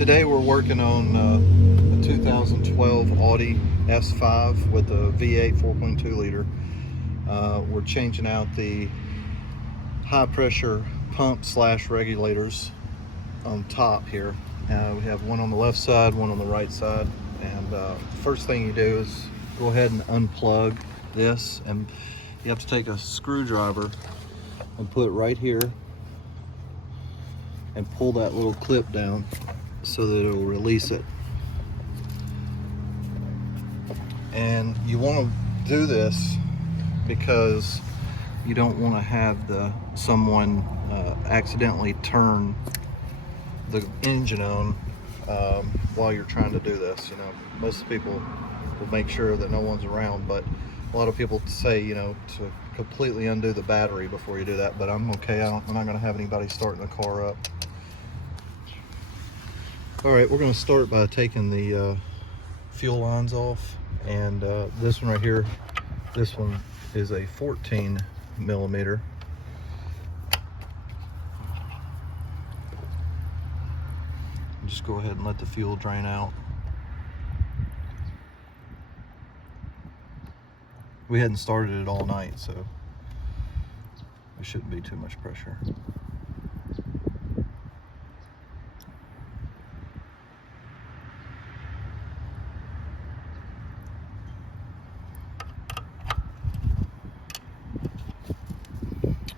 Today we're working on a 2012 Audi S5 with a V8 4.2 liter. We're changing out the high pressure pump slash regulators on top here. We have one on the left side, one on the right side, and first thing you do is go ahead and unplug this, and you have to take a screwdriver and put it right here and pull that little clip down so that it'll release it. And you want to do this because you don't want to have someone accidentally turn the engine on while you're trying to do this. You know, most people will make sure that no one's around, but a lot of people say, you know, to completely undo the battery before you do that, but I'm okay. I'm not going to have anybody starting the car up. All right, we're going to start by taking the fuel lines off, and this one right here, this one is a 14 millimeter. Just go ahead and let the fuel drain out. We hadn't started it all night, so there shouldn't be too much pressure.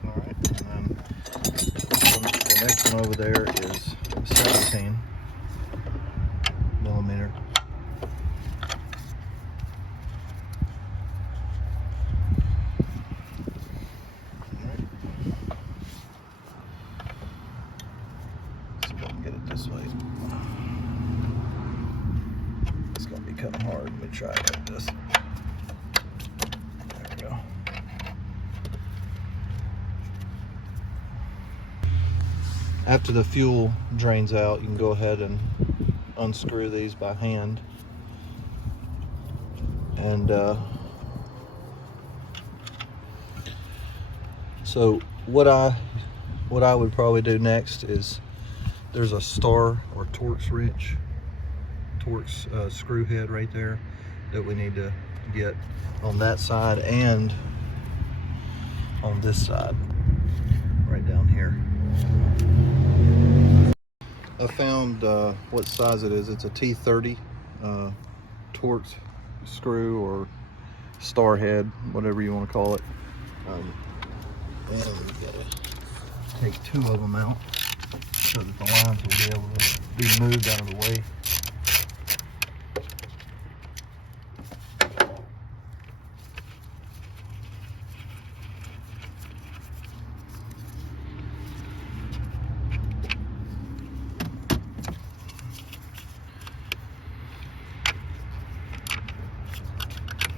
All right, and then the next one over there is 17 millimeter. Get it this way. It's gonna be kind of hard. Let me try it like this. There we go. After the fuel drains out, you can go ahead and unscrew these by hand. And so what I would probably do next is, there's a star or Torx wrench, Torx screw head right there that we need to get on that side and on this side, right down here. I found what size it is. It's a T30 Torx screw or star head, whatever you want to call it. And we've got to take two of them out so that the lines will be able to be moved out of the way.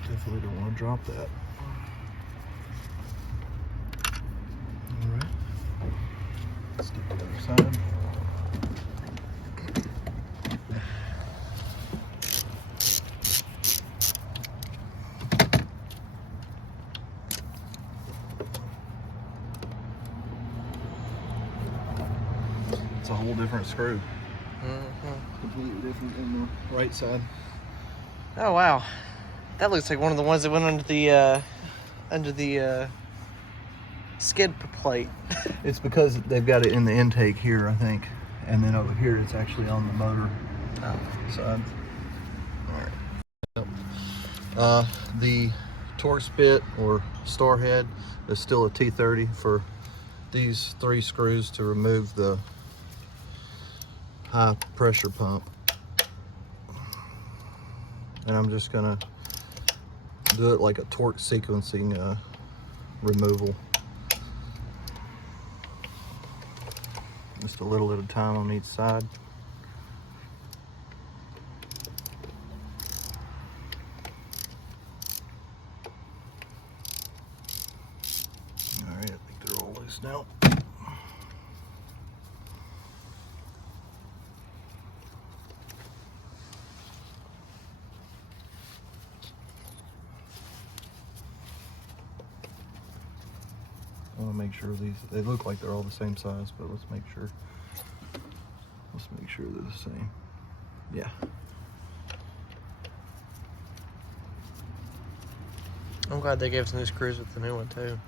Definitely don't want to drop that. All right, let's get the other side. It's a whole different screw. Completely different than the right side. Oh wow, that looks like one of the ones that went under the skid plate. It's because they've got it in the intake here, I think, and then over here it's actually on the motor side. All right. The Torx bit or star head is still a T30 for these three screws to remove the high pressure pump. And I'm just gonna do it like a torque sequencing removal. Just a little at a time on each side. All right, I think they're all loose now. I want to make sure they look like they're all the same size, but let's make sure. Let's make sure they're the same. Yeah. I'm glad they gave us new screws with the new one too.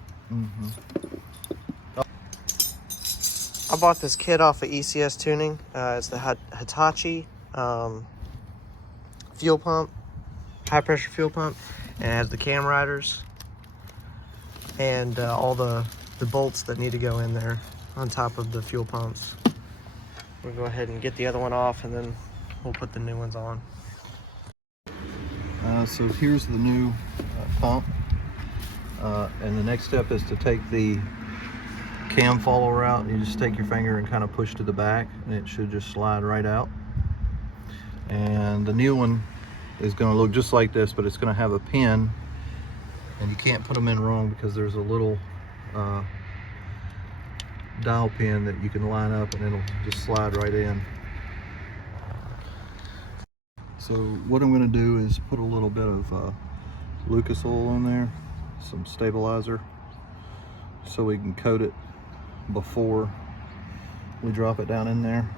I bought this kit off of ECS Tuning. It's the Hitachi fuel pump, high pressure fuel pump, and it has the cam riders and all the bolts that need to go in there on top of the fuel pumps. We'll go ahead and get the other one off, and then we'll put the new ones on. So here's the new pump, and the next step is to take the cam follower out. You just take your finger and kind of push to the back, and it should just slide right out. And the new one is going to look just like this, but it's going to have a pin, and you can't put them in wrong because there's a little dial pin that you can line up and it'll just slide right in. So what I'm going to do is put a little bit of Lucas oil in there, some stabilizer, so we can coat it before we drop it down in there.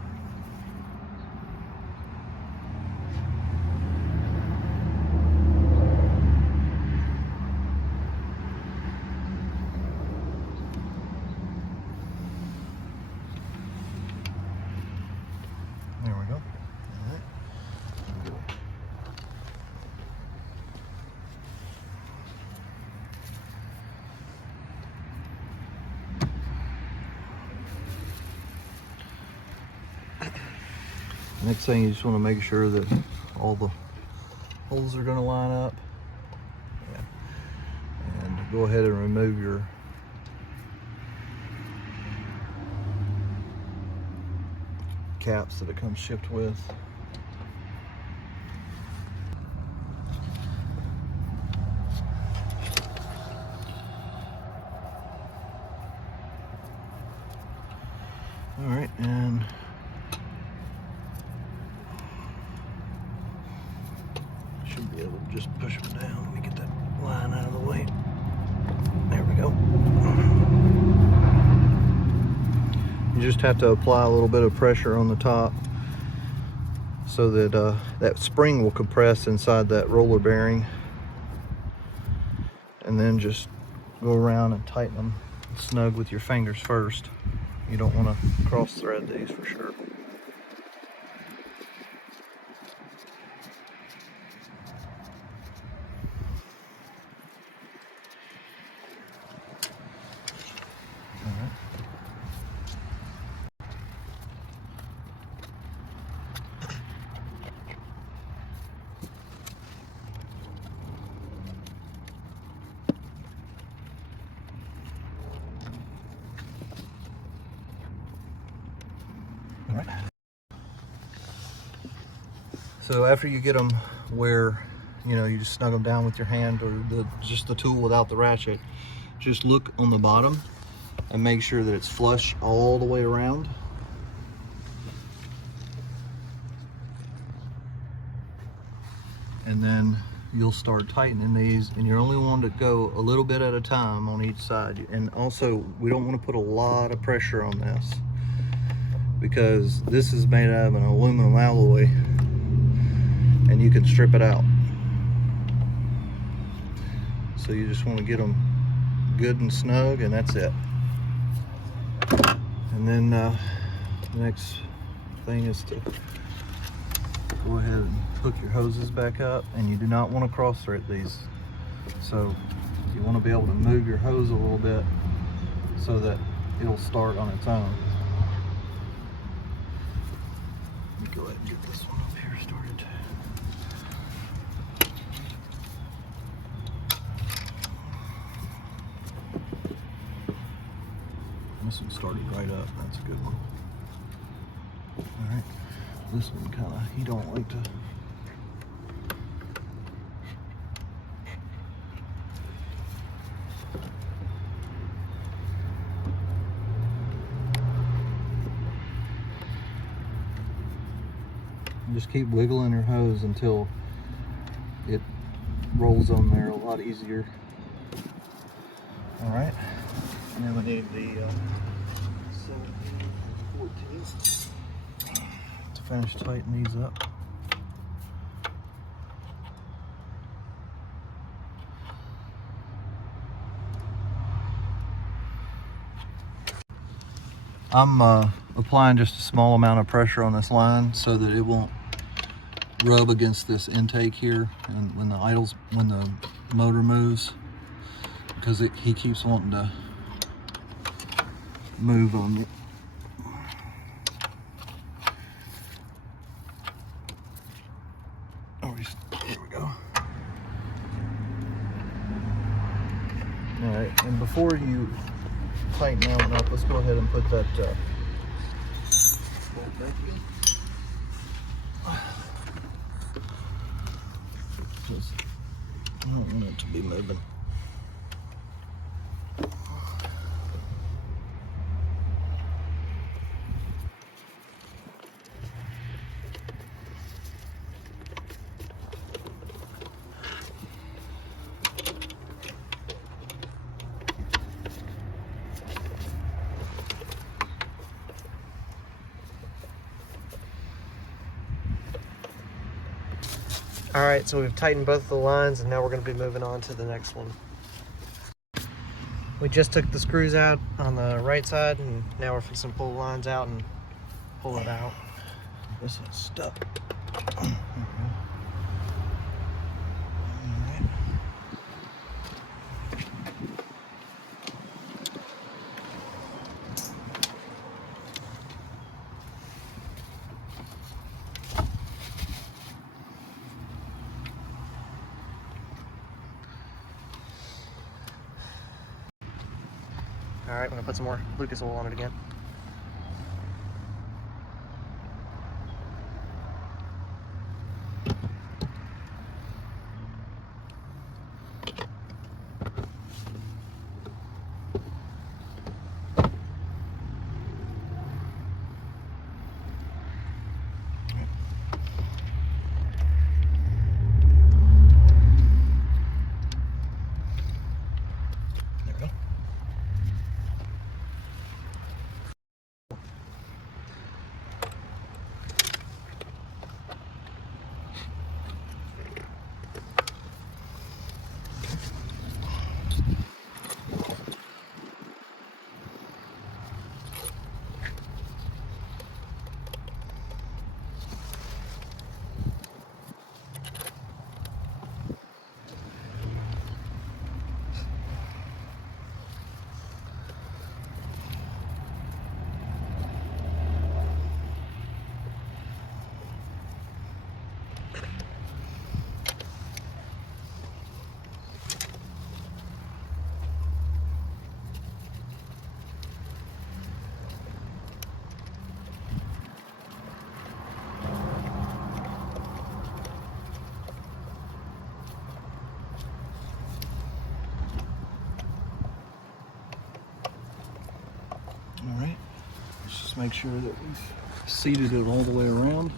There we go. All right. Next thing, you just want to make sure that all the holes are going to line up. Yeah. And go ahead and remove your caps that it comes shipped with. All right, and should be able to just push them down. Let me get that line out of the way. There we go. You just have to apply a little bit of pressure on the top so that that spring will compress inside that roller bearing, and then just go around and tighten them snug with your fingers first. You don't want to cross thread these for sure. So after you get them where, you know, you just snug them down with your hand or just the tool without the ratchet, just look on the bottom and make sure that it's flush all the way around. And then you'll start tightening these, and you're only wanting to go a little bit at a time on each side. And also, we don't want to put a lot of pressure on this because this is made out of an aluminum alloy, and you can strip it out. So you just want to get them good and snug, and that's it. And then the next thing is to go ahead and hook your hoses back up, and you do not want to cross thread these. So you want to be able to move your hose a little bit so that it'll start on its own. Let me go ahead and get this one up here started. This one started right up. That's a good one. All right. This one kind of, he don't like to. Just keep wiggling your hose until it rolls on there a lot easier. All right. And then we need the 17, 14. finish tightening these up. I'm applying just a small amount of pressure on this line so that it won't rub against this intake here, and when the motor moves, because he keeps wanting to move on me. Oh, here we go. All right, and before you tighten that one up, let's go ahead and put that bolt back in. Just, I don't want it to be moving. All right, so we've tightened both of the lines, and now we're going to be moving on to the next one. We just took the screws out on the right side, and now we're fixing to pull the lines out and pull it out. This is stuck. All right, I'm going to put some more Lucas oil on it again. All right, let's just make sure that we've seated it all the way around.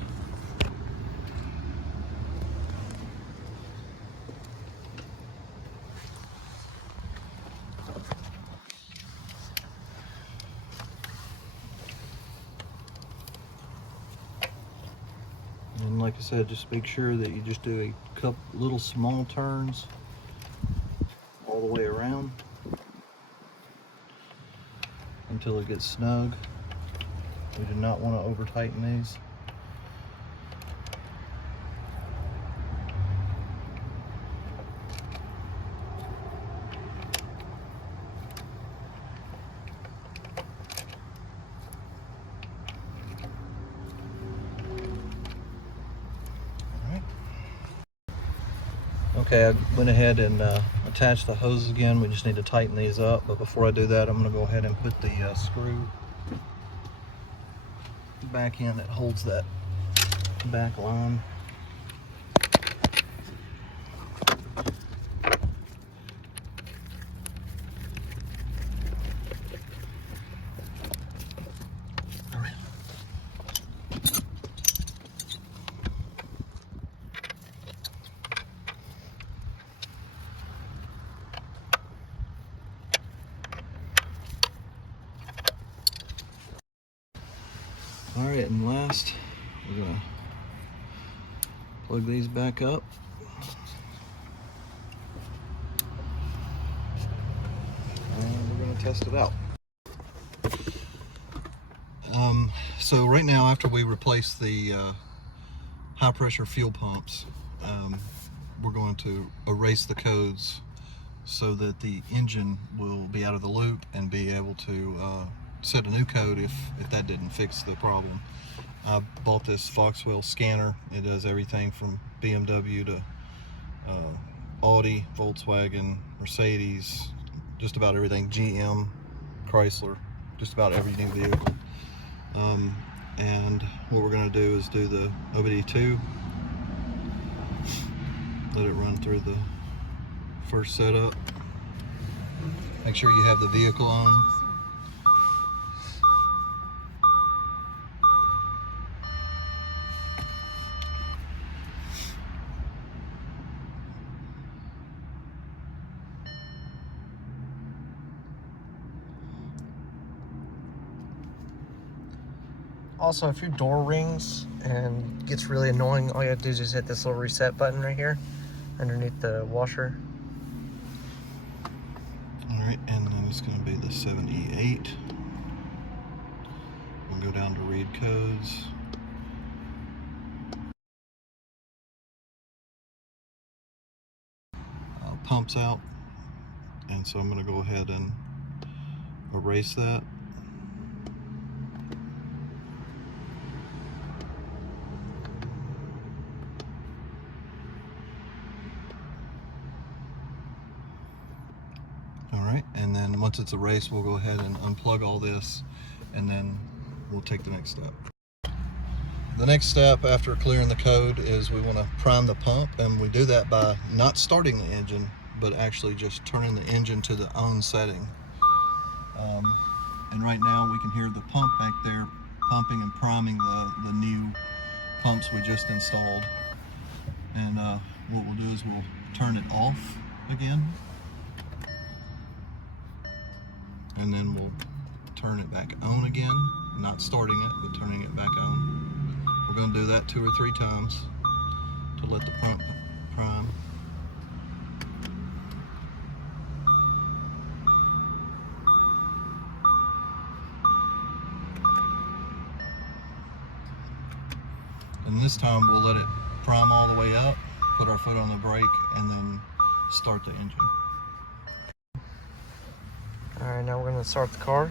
And like I said, just make sure that you just do a couple little small turns all the way around until it gets snug. We do not want to over tighten these. Okay, I went ahead and attached the hoses again. We just need to tighten these up, but before I do that, I'm going to go ahead and put the screw back in that holds that back line. All right. All right, and last We're gonna plug these back up. And we're gonna test it out. So right now, after we replace the high pressure fuel pumps, we're going to erase the codes so that the engine will be out of the loop and be able to set a new code if that didn't fix the problem. I bought this Foxwell scanner. It does everything from BMW to Audi, Volkswagen, Mercedes, just about everything, GM, Chrysler, just about every new vehicle. And what we're going to do is do the OBD2, let it run through the first setup, make sure you have the vehicle on. Also, if your door rings and gets really annoying, all you have to do is just hit this little reset button right here underneath the washer. Alright, and then it's going to be the 78. We'll go down to read codes. Pumps out, and so I'm going to go ahead and erase that. Alright, and then once it's erased, we'll go ahead and unplug all this, and then we'll take the next step. The next step after clearing the code is we want to prime the pump, and we do that by not starting the engine, but actually just turning the engine to the on setting. And right now we can hear the pump back there pumping and priming the new pumps we just installed. And what we'll do is we'll turn it off again, and then we'll turn it back on again, not starting it, but turning it back on. We're going to do that 2 or 3 times to let the pump prime. And this time we'll let it prime all the way up, put our foot on the brake, and then start the engine. Alright, now we're going to start the car.